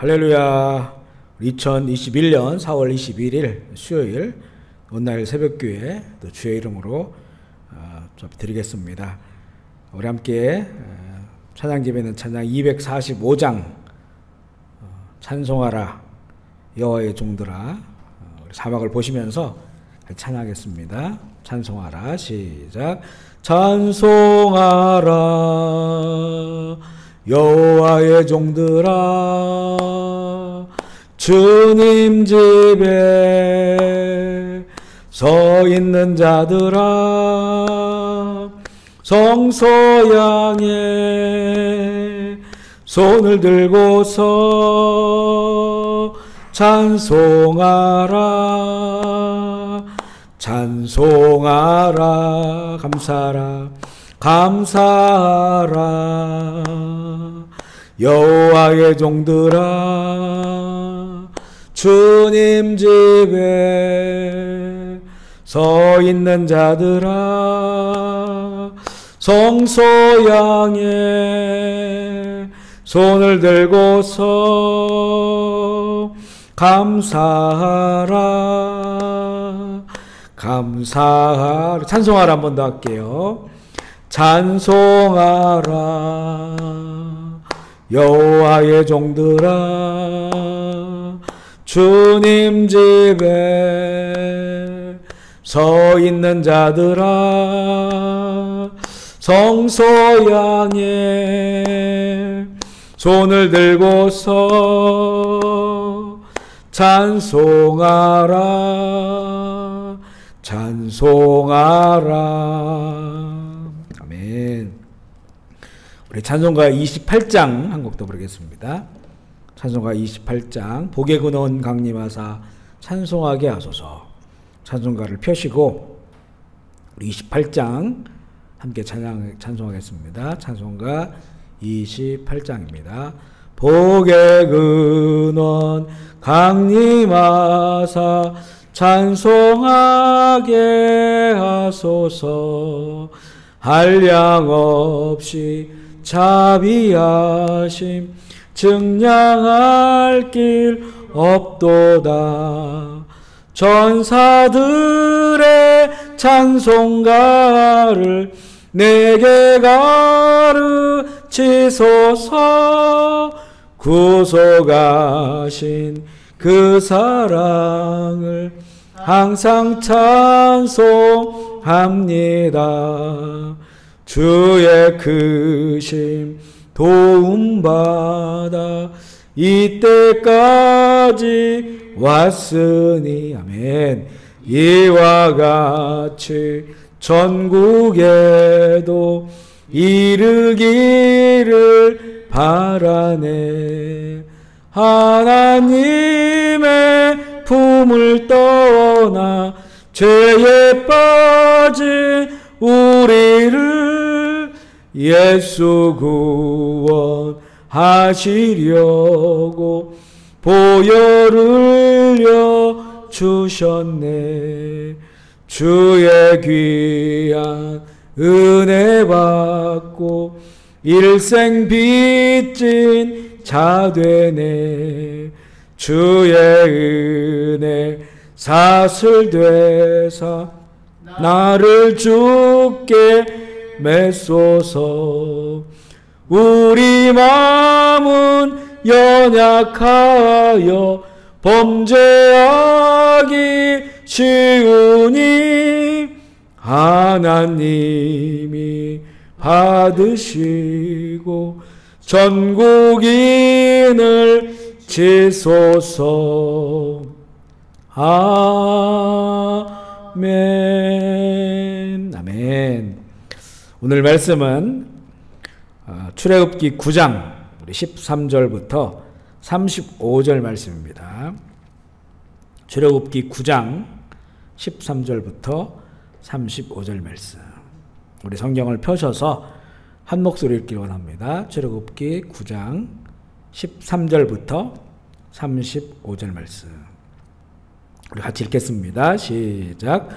할렐루야. 2021년 4월 21일 수요일 온라인 새벽교회 또 주의 이름으로 드리겠습니다. 우리 함께 찬양집에는 찬양 245장 찬송하라 여호와의 종들아 우리 사막을 보시면서 찬양하겠습니다. 찬송하라 시작. 찬송하라 여호와의 종들아 주님 집에 서 있는 자들아 성소 향해 손을 들고서 찬송하라 찬송하라 감사하라 감사하라 여호와의 종들아 주님 집에 서 있는 자들아 성소 향해 손을 들고서 감사하라 감사하라 찬송하라 한 번 더 할게요. 찬송하라 여호와의 종들아 주님 집에 서 있는 자들아 성소 향해 손을 들고서 찬송하라 찬송하라 아멘. 우리 찬송가 28장 한 곡 더 부르겠습니다. 찬송가 28장 복의 근원 강림하사 찬송하게 하소서. 찬송가를 펴시고 우리 28장 함께 찬송하겠습니다. 찬송가 28장입니다. 복의 근원 강림하사 찬송하게 하소서. 한량 없이 자비하심 증량할 길 없도다. 전사들의 찬송가를 내게 가르치소서. 구속하신 그 사랑을 항상 찬송합니다. 주의 크심 도움받아 이때까지 왔으니 아멘. 이와 같이 전국에도 이르기를 바라네. 하나님의 품을 떠나 죄에 빠진 우리를 예수 구원하시려고 보혈을 흘려 주셨네. 주의 귀한 은혜 받고 일생 빚진 자 되네. 주의 은혜 사슬되사 나를 주께 맺소서. 우리 마음은 연약하여 범죄하기 쉬우니 하나님이 받으시고 전국인을 지소서. 아멘. 아멘. 오늘 말씀은 출애굽기 9장 13절부터 35절 말씀입니다. 출애굽기 9장 13절부터 35절 말씀. 우리 성경을 펴셔서 한 목소리 읽기 원합니다. 출애굽기 9장 13절부터 35절 말씀. 우리 같이 읽겠습니다. 시작.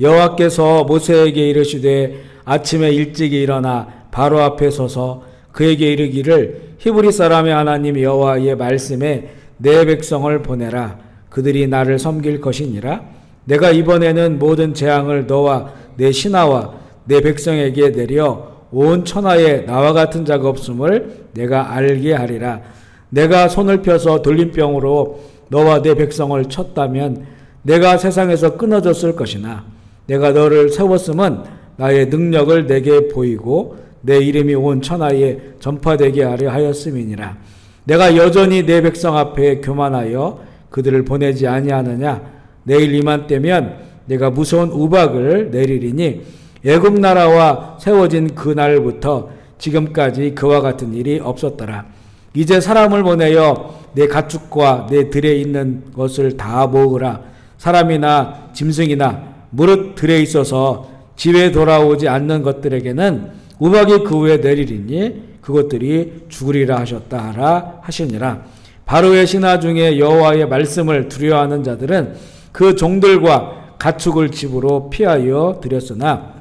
여호와께서 모세에게 이르시되 아침에 일찍이 일어나 바로 앞에 서서 그에게 이르기를 히브리 사람의 하나님 여호와의 말씀에 내 백성을 보내라. 그들이 나를 섬길 것이니라. 내가 이번에는 모든 재앙을 너와 내 신하와 내 백성에게 내려 온 천하에 나와 같은 자가 없음을 내가 알게 하리라. 내가 손을 펴서 돌림병으로 너와 내 백성을 쳤다면 내가 세상에서 끊어졌을 것이나 내가 너를 세웠음은 나의 능력을 내게 보이고 내 이름이 온 천하에 전파되게 하려 하였음이니라. 내가 여전히 내 백성 앞에 교만하여 그들을 보내지 아니하느냐. 내일 이맘때면 내가 무서운 우박을 내리리니 애굽 나라와 세워진 그 날부터 지금까지 그와 같은 일이 없었더라. 이제 사람을 보내어 내 가축과 내 들에 있는 것을 다 모으라. 사람이나 짐승이나 무릇 들에 있어서 집에 돌아오지 않는 것들에게는 우박이 그 후에 내리리니 그것들이 죽으리라 하셨다 하라 하시니라. 바로의 신하 중에 여호와의 말씀을 두려워하는 자들은 그 종들과 가축을 집으로 피하여 들였으나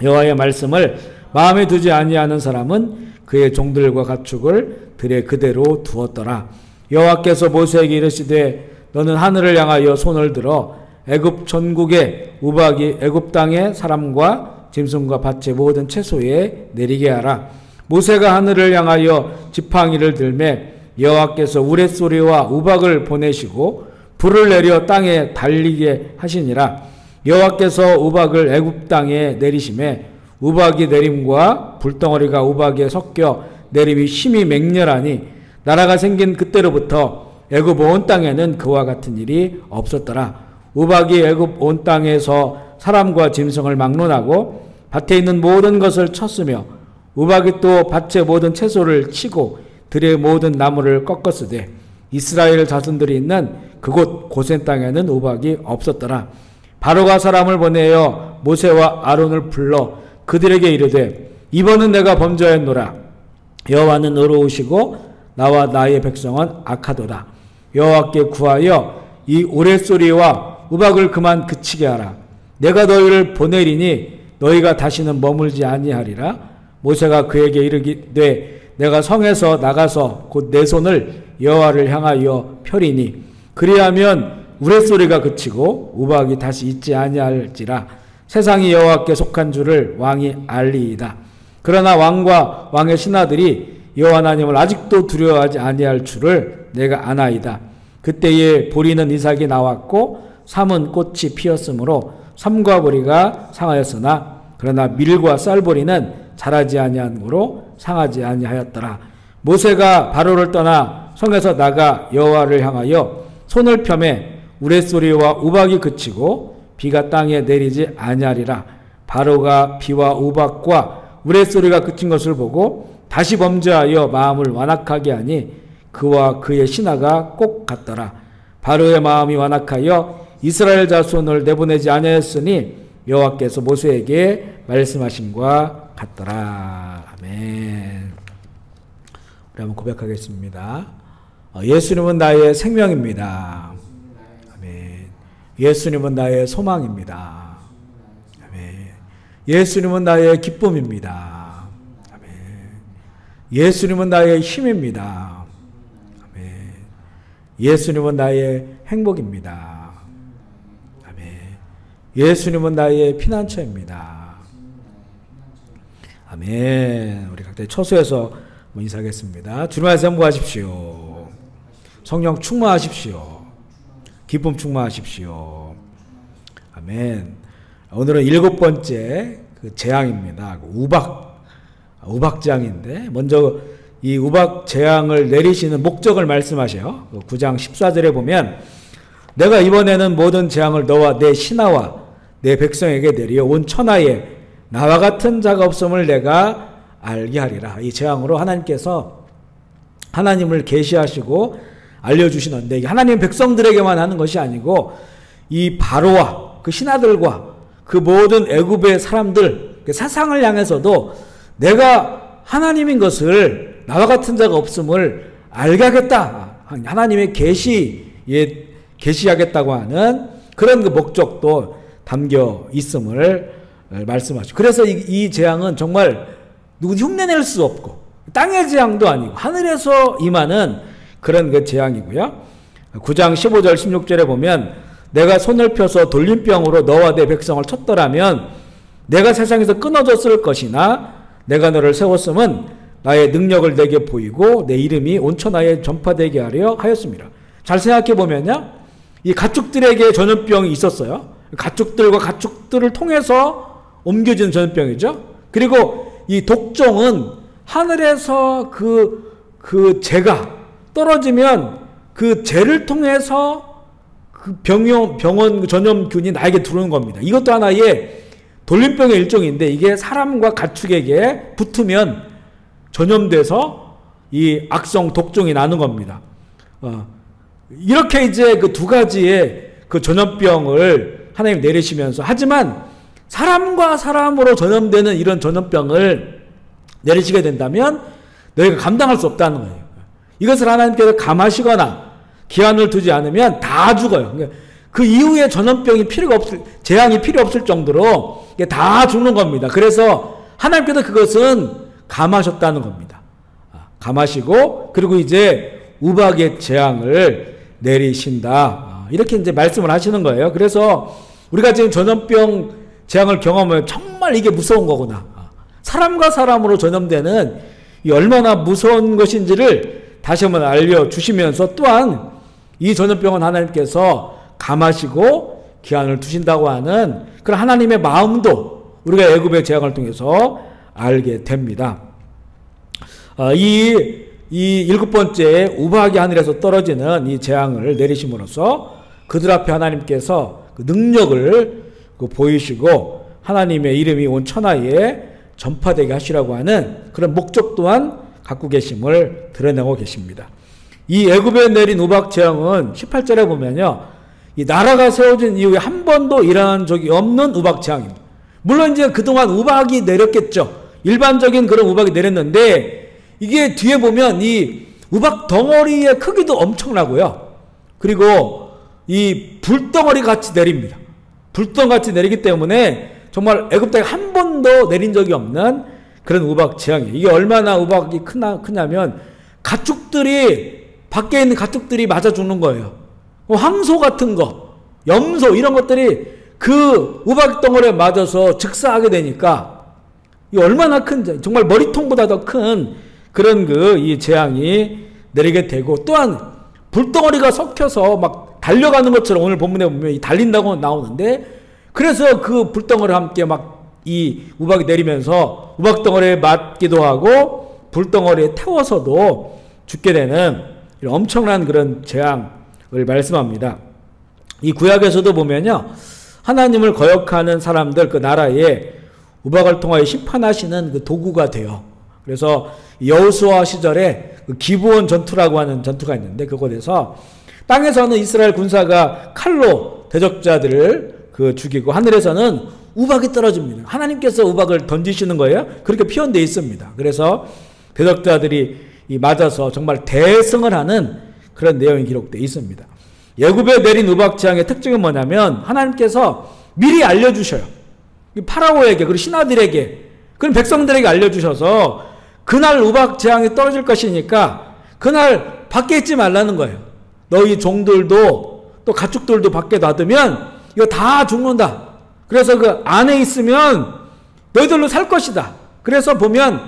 여호와의 말씀을 마음에 두지 아니하는 사람은 그의 종들과 가축을 들에 그대로 두었더라. 여호와께서 모세에게 이르시되 너는 하늘을 향하여 손을 들어 애굽 전국의 우박이 애굽 땅의 사람과 짐승과 밭의 모든 채소에 내리게 하라. 모세가 하늘을 향하여 지팡이를 들매 여호와께서 우레소리와 우박을 보내시고 불을 내려 땅에 달리게 하시니라. 여호와께서 우박을 애굽 땅에 내리심에 우박이 내림과 불덩어리가 우박에 섞여 내림이 심히 맹렬하니 나라가 생긴 그때로부터 애굽 온 땅에는 그와 같은 일이 없었더라. 우박이 애굽 온 땅에서 사람과 짐승을 막론하고 밭에 있는 모든 것을 쳤으며 우박이 또 밭의 모든 채소를 치고 들의 모든 나무를 꺾었으되 이스라엘 자손들이 있는 그곳 고센 땅에는 우박이 없었더라. 바로가 사람을 보내어 모세와 아론을 불러 그들에게 이르되 이번은 내가 범죄하였노라. 여호와는 의로우시고 나와 나의 백성은 악하도다. 여호와께 구하여 이 우레소리와 우박을 그만 그치게 하라. 내가 너희를 보내리니 너희가 다시는 머물지 아니하리라. 모세가 그에게 이르기되 내가 성에서 나가서 곧 내 손을 여호와를 향하여 펴리니 그리하면 우레소리가 그치고 우박이 다시 있지 아니할지라. 세상이 여호와께 속한 줄을 왕이 알리이다. 그러나 왕과 왕의 신하들이 여호와 하나님을 아직도 두려워하지 아니할 줄을 내가 아나이다. 그때에 보리는 이삭이 나왔고 삼은 꽃이 피었으므로 삼과 보리가 상하였으나 그러나 밀과 쌀보리는 자라지 아니하므로 상하지 아니하였더라. 모세가 바로를 떠나 성에서 나가 여호와를 향하여 손을 펴매 우레소리와 우박이 그치고 비가 땅에 내리지 아니하리라. 바로가 비와 우박과 우레소리가 그친 것을 보고 다시 범죄하여 마음을 완악하게 하니 그와 그의 신하가 꼭 같더라. 바로의 마음이 완악하여 이스라엘 자손을 내보내지 아니하였으니 여호와께서 모세에게 말씀하심과 같더라. 아멘. 우리 한번 고백하겠습니다. 예수님은 나의 생명입니다. 아멘. 예수님은 나의 소망입니다. 아멘. 예수님은 나의 기쁨입니다. 아멘. 예수님은 나의 힘입니다. 아멘. 예수님은 나의 행복입니다. 아멘. 예수님은 나의 피난처입니다. 아멘. 우리 각자 처소에서 인사하겠습니다. 주님 안에서 행복하십시오. 성령 충만하십시오. 기쁨 충만하십시오. 아멘. 오늘은 7번째 그 재앙입니다. 우박 재앙인데 먼저 이 우박 재앙을 내리시는 목적을 말씀하셔요. 9장 14절에 보면 내가 이번에는 모든 재앙을 너와 내 신하와 내 백성에게 내려 온 천하에 나와 같은 자가 없음을 내가 알게 하리라. 이 재앙으로 하나님께서 하나님을 계시하시고 알려주시는데 이게 하나님 백성들에게만 하는 것이 아니고 이 바로와 그 신하들과 그 모든 애굽의 사람들 사상을 향해서도 내가 하나님인 것을 나와 같은 자가 없음을 알게 하겠다. 하나님의 계시하겠다고 하는 그런 그 목적도 담겨 있음을 말씀하시고 그래서 이 재앙은 정말 누구도 흉내낼 수 없고 땅의 재앙도 아니고 하늘에서 임하는 그런 그 재앙이고요. 9장 15절 16절에 보면 내가 손을 펴서 돌림병으로 너와 내 백성을 쳤더라면 내가 세상에서 끊어졌을 것이나 내가 너를 세웠음은 나의 능력을 내게 보이고 내 이름이 온 천하에 전파되게 하려 하였습니다. 잘 생각해 보면요, 이 가축들에게 전염병이 있었어요. 가축들과 가축들을 통해서 옮겨지는 전염병이죠. 그리고 이 독종은 하늘에서 그 재가 떨어지면 그 재를 통해서 그 병원 전염균이 나에게 들어오는 겁니다. 이것도 하나의 돌림병의 일종인데 이게 사람과 가축에게 붙으면 전염돼서 이 악성 독종이 나는 겁니다. 이렇게 이제 그 두 가지의 그 전염병을 하나님 내리시면서, 하지만 사람과 사람으로 전염되는 이런 전염병을 내리시게 된다면 너희가 감당할 수 없다는 거예요. 이것을 하나님께서 감하시거나 기한을 두지 않으면 다 죽어요. 그 이후에 전염병이 재앙이 필요 없을 정도로 다 죽는 겁니다. 그래서 하나님께서 그것은 감하셨다는 겁니다. 감하시고, 그리고 이제 우박의 재앙을 내리신다. 이렇게 이제 말씀을 하시는 거예요. 그래서 우리가 지금 전염병 재앙을 경험하면 정말 이게 무서운 거구나. 사람과 사람으로 전염되는 이 얼마나 무서운 것인지를 다시 한번 알려주시면서, 또한 이 전염병은 하나님께서 감하시고 기한을 두신다고 하는 그런 하나님의 마음도 우리가 애굽의 재앙을 통해서 알게 됩니다. 이 일곱 번째 우박이 하늘에서 떨어지는 이 재앙을 내리심으로써 그들 앞에 하나님께서 그 능력을 보이시고 하나님의 이름이 온 천하에 전파되게 하시라고 하는 그런 목적 또한 갖고 계심을 드러내고 계십니다. 이 애굽에 내린 우박 재앙은 18절에 보면요, 이 나라가 세워진 이후에 한 번도 일어난 적이 없는 우박 재앙입니다. 물론 이제 그동안 우박이 내렸겠죠. 일반적인 그런 우박이 내렸는데 이게 뒤에 보면 이 우박 덩어리의 크기도 엄청나고요. 그리고 이 불덩어리 같이 내립니다. 불덩 같이 내리기 때문에 정말 애굽 땅에 한 번도 내린 적이 없는 그런 우박 재앙이에요. 이게 얼마나 우박이 크냐면 가축들이, 밖에 있는 가축들이 맞아 죽는 거예요. 황소 같은 거, 염소 이런 것들이 그 우박 덩어리에 맞아서 즉사하게 되니까 이 얼마나 큰지, 정말 머리통보다 더 큰 그런 이 재앙이 내리게 되고, 또한 불덩어리가 섞여서 막 달려가는 것처럼 오늘 본문에 보면 달린다고 나오는데, 그래서 그 불덩어리와 함께 막 이 우박이 내리면서 우박 덩어리에 맞기도 하고 불덩어리에 태워서도 죽게 되는 이런 엄청난 그런 재앙을 말씀합니다. 이 구약에서도 보면요, 하나님을 거역하는 사람들 그 나라에 우박을 통하여 심판하시는 그 도구가 돼요. 그래서 여호수아 시절에 그 기브온 전투라고 하는 전투가 있는데, 그곳에서 땅에서는 이스라엘 군사가 칼로 대적자들을 죽이고 하늘에서는 우박이 떨어집니다. 하나님께서 우박을 던지시는 거예요. 그렇게 표현되어 있습니다. 그래서 대적자들이 맞아서 정말 대승을 하는 그런 내용이 기록되어 있습니다. 애굽에 내린 우박 재앙의 특징은 뭐냐면 하나님께서 미리 알려주셔요. 파라오에게, 그리고 신하들에게, 그런 백성들에게 알려주셔서 그날 우박 재앙이 떨어질 것이니까 그날 밖에 있지 말라는 거예요. 너희 종들도 또 가축들도 밖에 놔두면 이거 다 죽는다. 그래서 그 안에 있으면 너희들로 살 것이다. 그래서 보면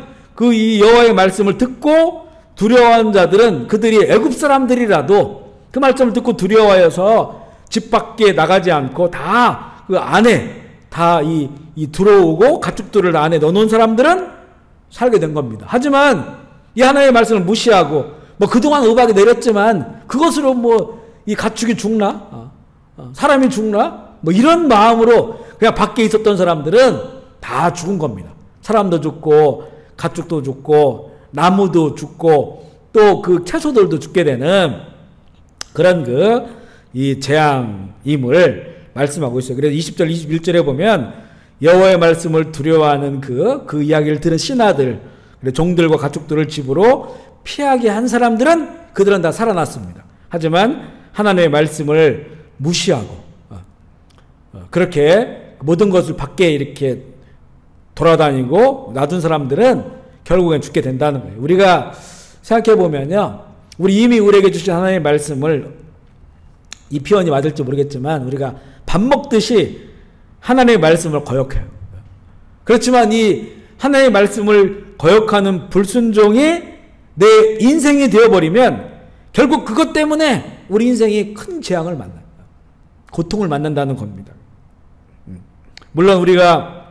이 여호와의 말씀을 듣고 두려워하는 자들은 그들이 애굽 사람들이라도 그 말씀을 듣고 두려워하여서 집 밖에 나가지 않고 다 그 안에 다 들어오고 가축들을 안에 넣어놓은 사람들은 살게 된 겁니다. 하지만 이 하나님의 말씀을 무시하고 그동안 우박이 내렸지만 그것으로 이 가축이 죽나? 사람이 죽나? 이런 마음으로 그냥 밖에 있었던 사람들은 다 죽은 겁니다. 사람도 죽고 가축도 죽고 나무도 죽고 또 그 채소들도 죽게 되는 그런 이 재앙임을 말씀하고 있어요. 그래서 20절 21절에 보면 여호와의 말씀을 두려워하는 그 이야기를 들은 신하들, 종들과 가축들을 집으로 피하게 한 사람들은 그들은 다 살아났습니다. 하지만 하나님의 말씀을 무시하고 그렇게 모든 것을 밖에 이렇게 돌아다니고 놔둔 사람들은 결국엔 죽게 된다는 거예요. 우리가 생각해 보면요, 우리 이미 우리에게 주신 하나님의 말씀을, 이 표현이 맞을지 모르겠지만 우리가 밥 먹듯이 하나님의 말씀을 거역해요. 그렇지만 이 하나님의 말씀을 거역하는 불순종이 내 인생이 되어버리면 결국 그것 때문에 우리 인생이 큰 재앙을 만나요. 고통을 만난다는 겁니다. 물론 우리가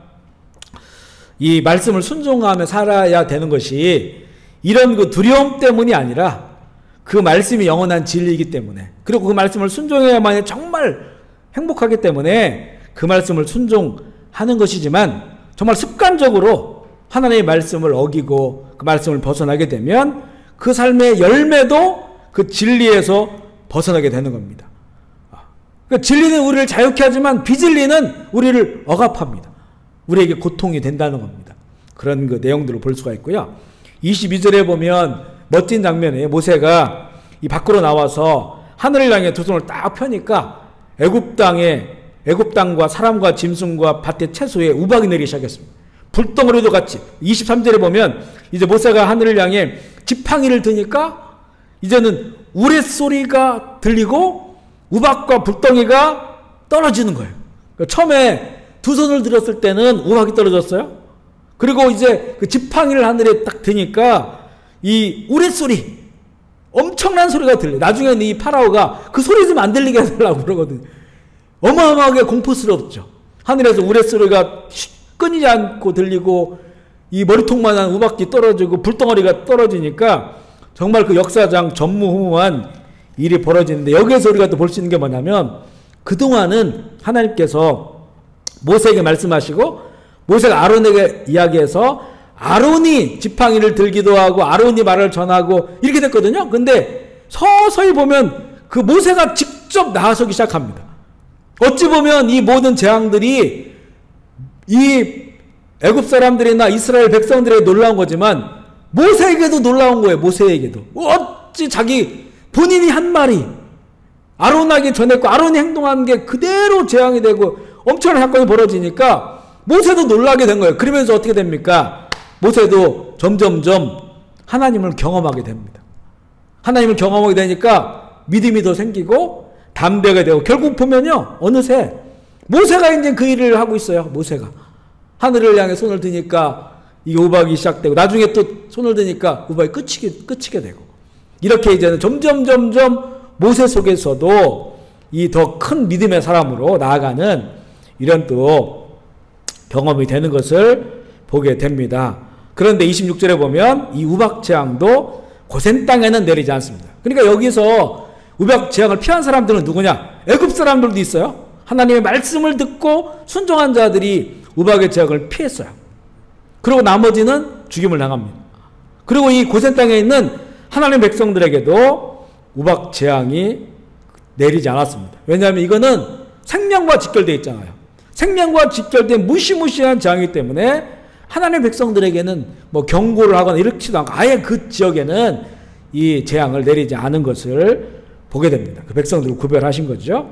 이 말씀을 순종하며 살아야 되는 것이 이런 그 두려움 때문이 아니라 그 말씀이 영원한 진리이기 때문에, 그리고 그 말씀을 순종해야만 정말 행복하기 때문에 그 말씀을 순종하는 것이지만, 정말 습관적으로 하나님의 말씀을 어기고 그 말씀을 벗어나게 되면 그 삶의 열매도 그 진리에서 벗어나게 되는 겁니다. 그러니까 진리는 우리를 자유케 하지만 비진리는 우리를 억압합니다. 우리에게 고통이 된다는 겁니다. 그런 그 내용들을 볼 수가 있고요. 22절에 보면 멋진 장면이에요. 모세가 이 밖으로 나와서 하늘을 향해 두 손을 딱 펴니까 애굽 땅과 사람과 짐승과 밭의 채소에 우박이 내리기 시작했습니다. 불덩어리도 같이. 23절에 보면 이제 모세가 하늘을 향해 지팡이를 드니까 이제는 우레소리가 들리고 우박과 불덩이가 떨어지는 거예요. 그러니까 처음에 두 손을 들었을 때는 우박이 떨어졌어요. 그리고 이제 그 지팡이를 하늘에 딱 드니까 이 우레소리, 엄청난 소리가 들려요. 나중에는 이 파라오가 그 소리 좀 안 들리게 해달라고 그러거든요. 어마어마하게 공포스럽죠. 하늘에서 우레소리가 끊이지 않고 들리고 이 머리통만한 우박이 떨어지고 불덩어리가 떨어지니까 정말 그 역사상 전무후무한 일이 벌어지는데, 여기에서 우리가 또 볼 수 있는 게 뭐냐면 그동안은 하나님께서 모세에게 말씀하시고 모세가 아론에게 이야기해서 아론이 지팡이를 들기도 하고 아론이 말을 전하고 이렇게 됐거든요. 근데 서서히 보면 그 모세가 직접 나서기 시작합니다. 어찌 보면 이 모든 재앙들이 이 애굽 사람들이나 이스라엘 백성들에게 놀라운 거지만 모세에게도 놀라운 거예요. 모세에게도. 어찌 자기 본인이 한 말이 아론에게 전했고 아론이 행동한 게 그대로 재앙이 되고 엄청난 사건이 벌어지니까 모세도 놀라게 된 거예요. 그러면서 어떻게 됩니까? 모세도 점점점 하나님을 경험하게 됩니다. 하나님을 경험하게 되니까 믿음이 더 생기고 담대가 되고, 결국 보면요, 어느새 모세가 이제 그 일을 하고 있어요. 모세가 하늘을 향해 손을 드니까 이 우박이 시작되고, 나중에 또 손을 드니까 우박이 끝이게 되고, 이렇게 이제는 점점 모세 속에서도 이 더 큰 믿음의 사람으로 나아가는 이런 또 경험이 되는 것을 보게 됩니다. 그런데 26절에 보면 이 우박 재앙도 고센 땅에는 내리지 않습니다. 그러니까 여기서 우박 재앙을 피한 사람들은 누구냐? 애굽 사람들도 있어요. 하나님의 말씀을 듣고 순종한 자들이 우박의 재앙을 피했어요. 그리고 나머지는 죽임을 당합니다. 그리고 이 고센 땅에 있는 하나님의 백성들에게도 우박 재앙이 내리지 않았습니다. 왜냐하면 이거는 생명과 직결되어 있잖아요. 생명과 직결된 무시무시한 재앙이기 때문에 하나님의 백성들에게는 뭐 경고를 하거나 이렇지도 않고 아예 그 지역에는 이 재앙을 내리지 않은 것을 보게 됩니다. 그 백성들을 구별하신 거죠.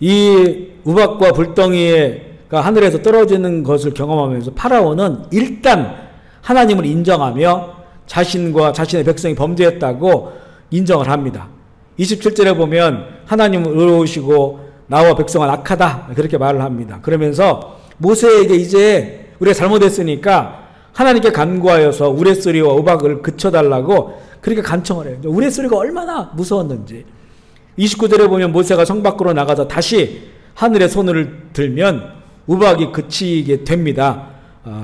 이 우박과 불덩이가 하늘에서 떨어지는 것을 경험하면서 파라오는 일단 하나님을 인정하며 자신과 자신의 백성이 범죄했다고 인정을 합니다. 27절에 보면 하나님은 의로우시고 나와 백성은 악하다, 그렇게 말을 합니다. 그러면서 모세에게 이제 우리가 잘못했으니까 하나님께 간구하여서 우레소리와 우박을 그쳐달라고 그렇게 간청을 해요. 우레소리가 얼마나 무서웠는지. 29절에 보면 모세가 성 밖으로 나가서 다시 하늘에 손을 들면 우박이 그치게 됩니다.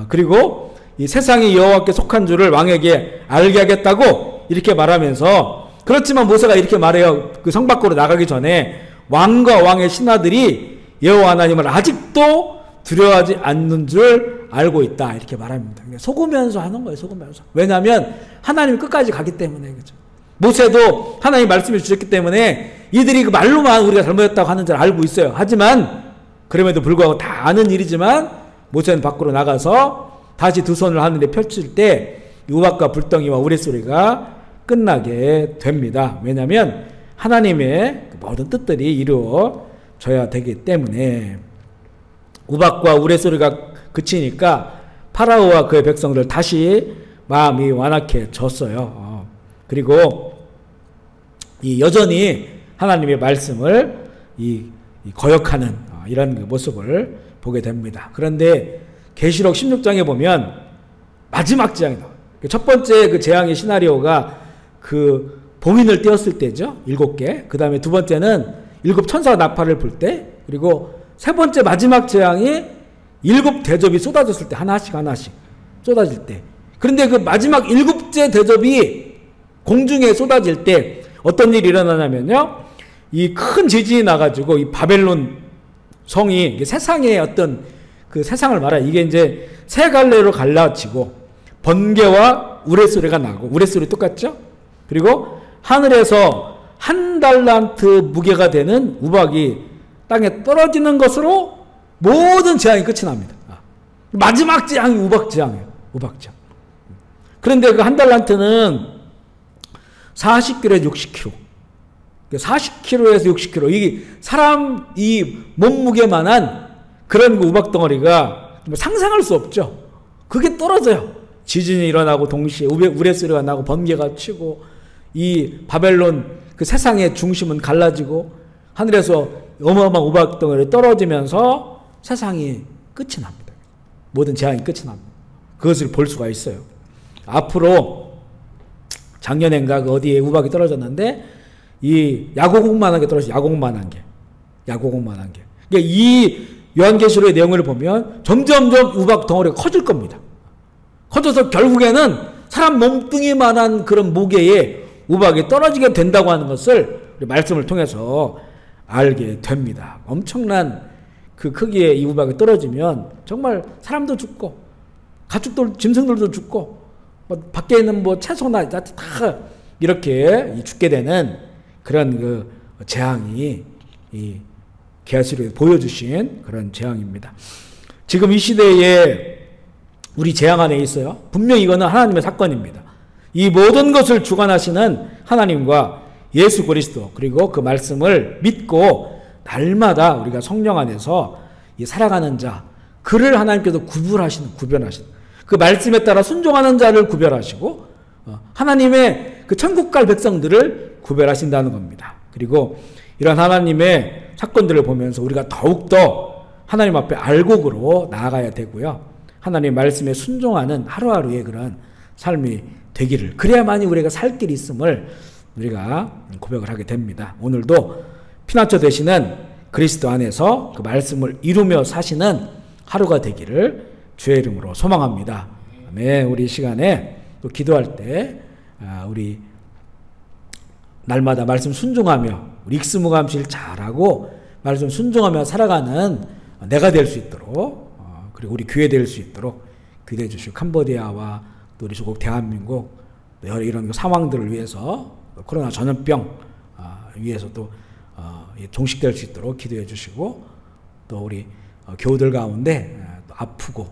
그리고 이 세상이 여호와께 속한 줄을 왕에게 알게 하겠다고 이렇게 말하면서, 그렇지만 모세가 이렇게 말해요. 그 성 밖으로 나가기 전에 왕과 왕의 신하들이 여호와 하나님을 아직도 두려워하지 않는 줄 알고 있다, 이렇게 말합니다. 속으면서 하는 거예요. 속으면서. 왜냐하면 하나님이 끝까지 가기 때문에. 그렇죠? 모세도 하나님 말씀을 주셨기 때문에 이들이 그 말로만 우리가 잘못했다고 하는 줄 알고 있어요. 하지만 그럼에도 불구하고 다 아는 일이지만 모세는 밖으로 나가서 다시 두 손을 하늘에 펼칠 때 우박과 불덩이와 우레소리가 끝나게 됩니다. 왜냐하면 하나님의 모든 뜻들이 이루어져야 되기 때문에. 우박과 우레소리가 그치니까 파라오와 그의 백성들 다시 마음이 완악해졌어요. 그리고 이 여전히 하나님의 말씀을 이 거역하는 이런 그 모습을 보게 됩니다. 그런데 계시록 16장에 보면 마지막 재앙이 나와요. 첫 번째 그 재앙의 시나리오가 그 봉인을 떼었을 때죠. 7개. 그 다음에 두 번째는 7 천사가 나팔을 불 때, 그리고 세 번째 마지막 재앙이 7 대접이 쏟아졌을 때, 하나씩 쏟아질 때. 그런데 그 마지막 7째 대접이 공중에 쏟아질 때 어떤 일이 일어나냐면요, 이 큰 지진이 나가지고 이 바벨론 성이 세상의 어떤 그 세상을 말하여 이게 이제 세 갈래로 갈라지고 번개와 우레소리가 나고, 우레소리 똑같죠? 그리고 하늘에서 1달란트 무게가 되는 우박이 땅에 떨어지는 것으로 모든 재앙이 끝이 납니다. 마지막 재앙이 우박 재앙이에요. 우박 재앙. 그런데 그 1달란트는 40kg에서 60kg. 40kg에서 60kg. 이게 사람 이 몸무게만한 그런 그 우박 덩어리가 상상할 수 없죠. 그게 떨어져요. 지진이 일어나고 동시에 우레소리가 나고 번개가 치고 이 바벨론 그 세상의 중심은 갈라지고 하늘에서 어마어마한 우박 덩어리 떨어지면서 세상이 끝이 납니다. 모든 재앙이 끝이 납니다. 그것을 볼 수가 있어요. 앞으로 작년엔가 그 어디에 우박이 떨어졌는데 이 야구공만한 게 떨어졌어요. 야구공만한 게. 그러니까 이 요한계시록의 내용을 보면 점점점 우박 덩어리가 커질 겁니다. 커져서 결국에는 사람 몸뚱이만한 그런 무게의 우박이 떨어지게 된다고 하는 것을 우리 말씀을 통해서 알게 됩니다. 엄청난 그 크기의 이 우박이 떨어지면 정말 사람도 죽고 가축들, 짐승들도 죽고 뭐 밖에 있는 뭐 채소나 다 이렇게 죽게 되는 그런 그 재앙이 이 계시록에 보여주신 그런 재앙입니다. 지금 이 시대에 우리 재앙 안에 있어요. 분명히 이거는 하나님의 사건입니다. 이 모든 것을 주관하시는 하나님과 예수 그리스도, 그리고 그 말씀을 믿고 날마다 우리가 성령 안에서 이 살아가는 자, 그를 하나님께서 구별하시는 그 말씀에 따라 순종하는 자를 구별하시고 하나님의 그 천국 갈 백성들을 구별하신다는 겁니다. 그리고 이런 하나님의 사건들을 보면서 우리가 더욱더 하나님 앞에 알곡으로 나아가야 되고요. 하나님의 말씀에 순종하는 하루하루의 그런 삶이 되기를, 그래야만이 우리가 살 길이 있음을 우리가 고백을 하게 됩니다. 오늘도 피난처 되시는 그리스도 안에서 그 말씀을 이루며 사시는 하루가 되기를 주의 이름으로 소망합니다. 아멘. 우리 시간에 또 기도할 때 우리 날마다 말씀 순종하며 우리 익수무감실 잘하고 말씀 순종하며 살아가는 내가 될 수 있도록, 그리고 우리 교회 될 수 있도록 기도해 주시고, 캄보디아와 또 우리 조국 대한민국 여러 이런 상황들을 위해서, 코로나 전염병 위해서 또 종식될 수 있도록 기도해 주시고, 또 우리 교우들 가운데 아프고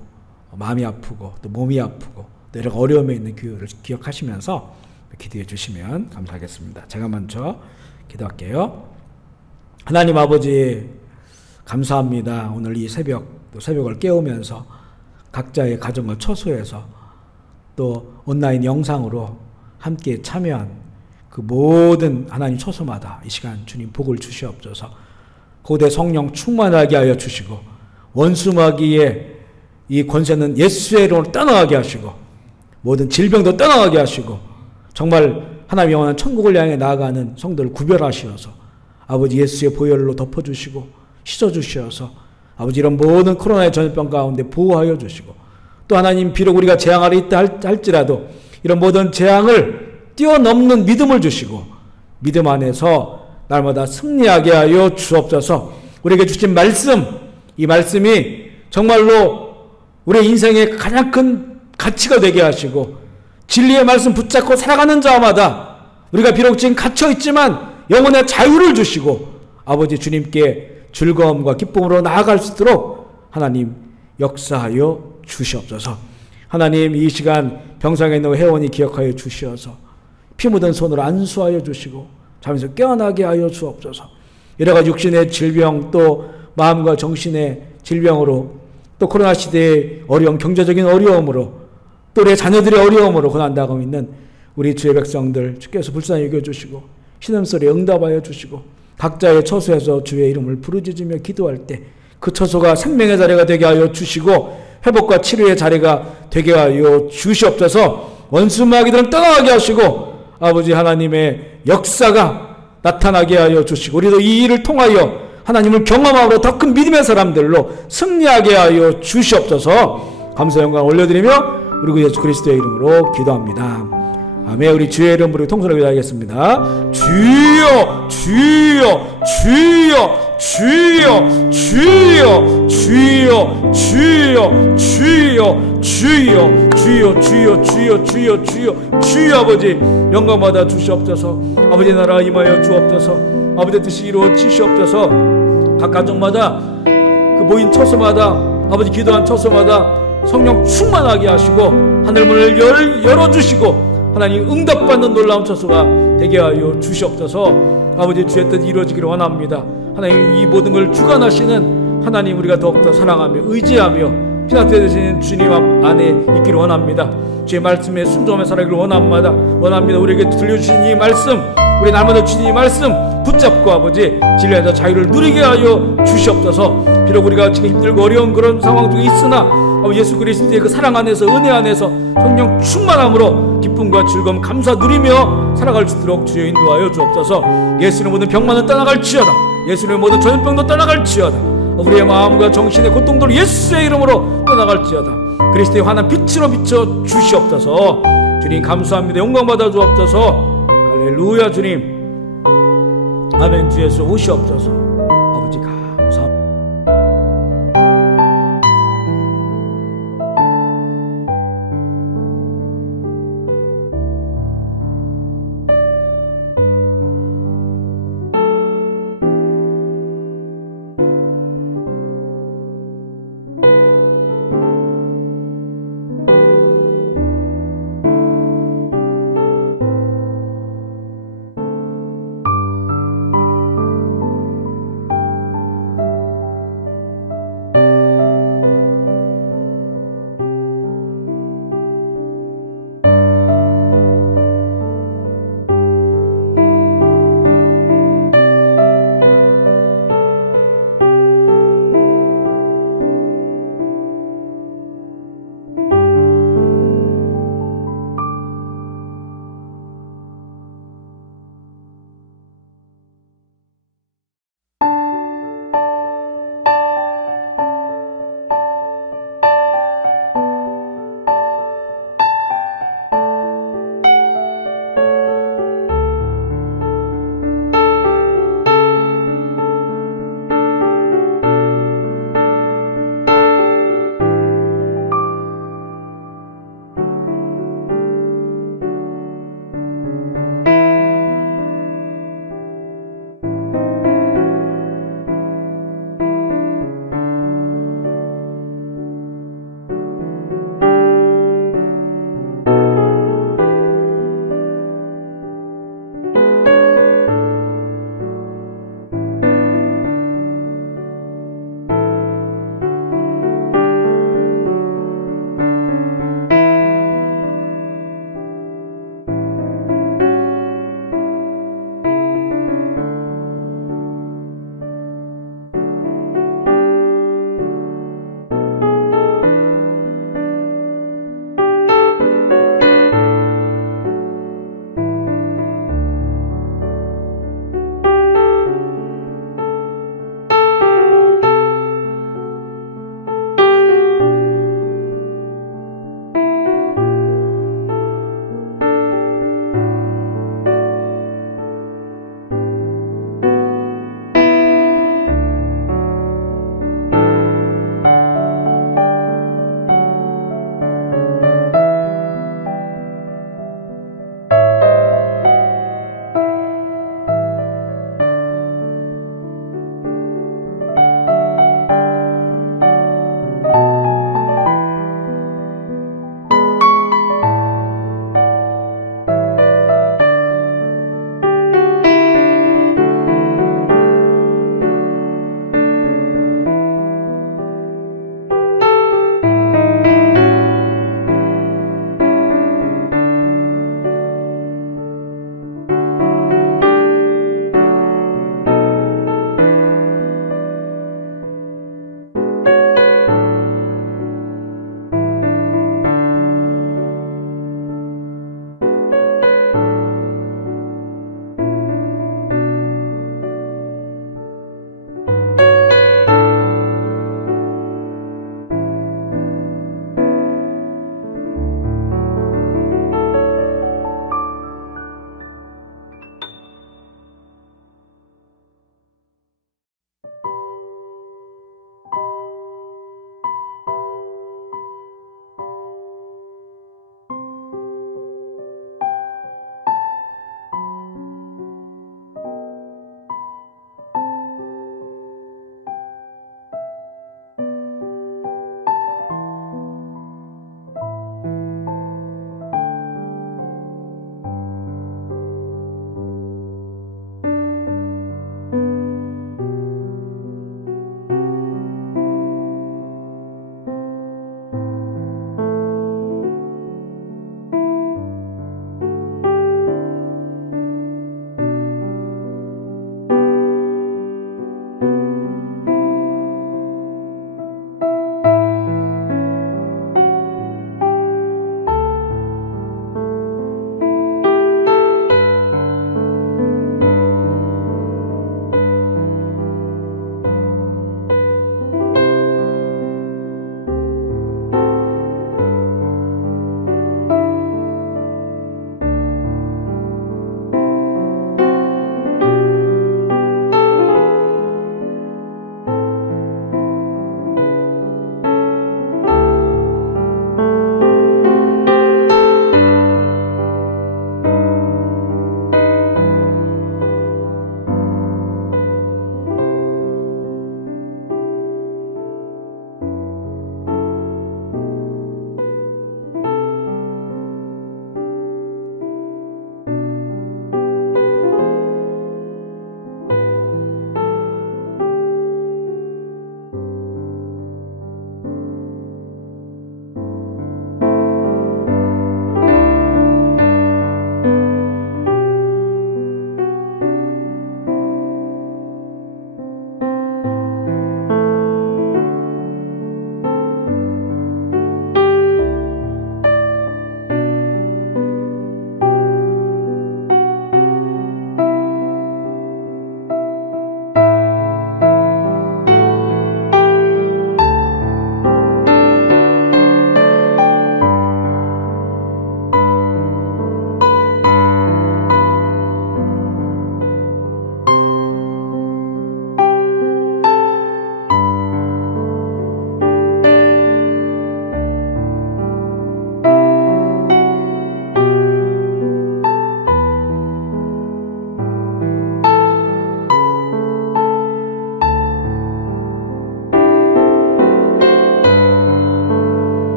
마음이 아프고 또 몸이 아프고 또 여러 어려움에 있는 교우를 기억하시면서 기도해 주시면 감사하겠습니다. 제가 먼저 기도할게요. 하나님 아버지, 감사합니다. 오늘 이 새벽, 또 새벽을 깨우면서 각자의 가정을 처소해서 또 온라인 영상으로 함께 참여한 그 모든 하나님 처소마다 이 시간 주님 복을 주시옵소서. 고대 성령 충만하게 하여 주시고, 원수마귀의 이 권세는 예수의 이름으로 떠나가게 하시고, 모든 질병도 떠나가게 하시고, 정말 하나님 영원한 천국을 향해 나아가는 성도를 구별하시어서 아버지 예수의 보혈로 덮어주시고 씻어주시어서 아버지 이런 모든 코로나의 전염병 가운데 보호하여 주시고, 또 하나님 비록 우리가 재앙 아래 있다 할지라도 이런 모든 재앙을 뛰어넘는 믿음을 주시고 믿음 안에서 날마다 승리하게 하여 주옵소서. 우리에게 주신 말씀, 이 말씀이 정말로 우리의 인생의 가장 큰 가치가 되게 하시고, 진리의 말씀 붙잡고 살아가는 자마다 우리가 비록 지금 갇혀있지만 영혼의 자유를 주시고 아버지 주님께 즐거움과 기쁨으로 나아갈 수 있도록 하나님 역사하여 주시옵소서. 하나님 이 시간 병상에 있는 회원이 기억하여 주시어서 피 묻은 손으로 안수하여 주시고 잠에서 깨어나게 하여 주옵소서. 여러 가지 육신의 질병 또 마음과 정신의 질병으로 또 코로나 시대의 어려움, 경제적인 어려움으로 또 우리 자녀들의 어려움으로 고난당하고 있는 우리 주의 백성들 주께서 불쌍히 여겨주시고 신음소리에 응답하여 주시고 각자의 처소에서 주의 이름을 부르짖으며 기도할 때 그 처소가 생명의 자리가 되게 하여 주시고 회복과 치료의 자리가 되게 하여 주시옵소서. 원수 마귀들은 떠나게 하시고 아버지 하나님의 역사가 나타나게 하여 주시고 우리도 이 일을 통하여 하나님을 경험함으로 더 큰 믿음의 사람들로 승리하게 하여 주시옵소서. 감사 영광 올려드리며 우리 구 예수 그리스도의 이름으로 기도합니다. 아멘. 우리 주의 이름 부르고 통성으로 기도하겠습니다. 주여 주여 주여 주여 주여 주여 주여 주여 주여 주여 주여 주여 주여 주여 주여 아버지 영광받아 주시옵소서. 아버지 나라 임하여 주옵소서. 아버지 뜻이 이루어지시옵소서. 각 가정마다 그 모인 처소마다 아버지 기도한 처소마다 성령 충만하게 하시고 하늘문을 열어주시고 하나님 응답받는 놀라운 처소가 되게 하여 주시옵소서. 아버지 주의 뜻 이루어지기를 원합니다. 하나님 이 모든 걸 주관하시는 하나님 우리가 더욱더 사랑하며 의지하며 피난처 되시는 주님 안에 있기를 원합니다. 주의 말씀에 순종하며 살아가기를 원합니다. 우리에게 들려주신 이 말씀 우리 날마다 주신 이 말씀 붙잡고 아버지 진리에서 자유를 누리게 하여 주시옵소서. 비록 우리가 지금 힘들고 어려운 그런 상황 중에 있으나 예수 그리스도의 그 사랑 안에서 은혜 안에서 성령 충만함으로 기쁨과 즐거움 감사 누리며 살아갈 수 있도록 주여 인도하여 주옵소서. 예수님의 모든 병만은 떠나갈지어다. 예수님의 모든 전염병도 떠나갈지어다. 우리의 마음과 정신의 고통들 예수의 이름으로 떠나갈지어다. 그리스도의 환한 빛으로 비춰 주시옵소서. 주님 감사합니다. 영광 받아 주옵소서. 할렐루야. 주님 아멘. 주 예수 오시옵소서.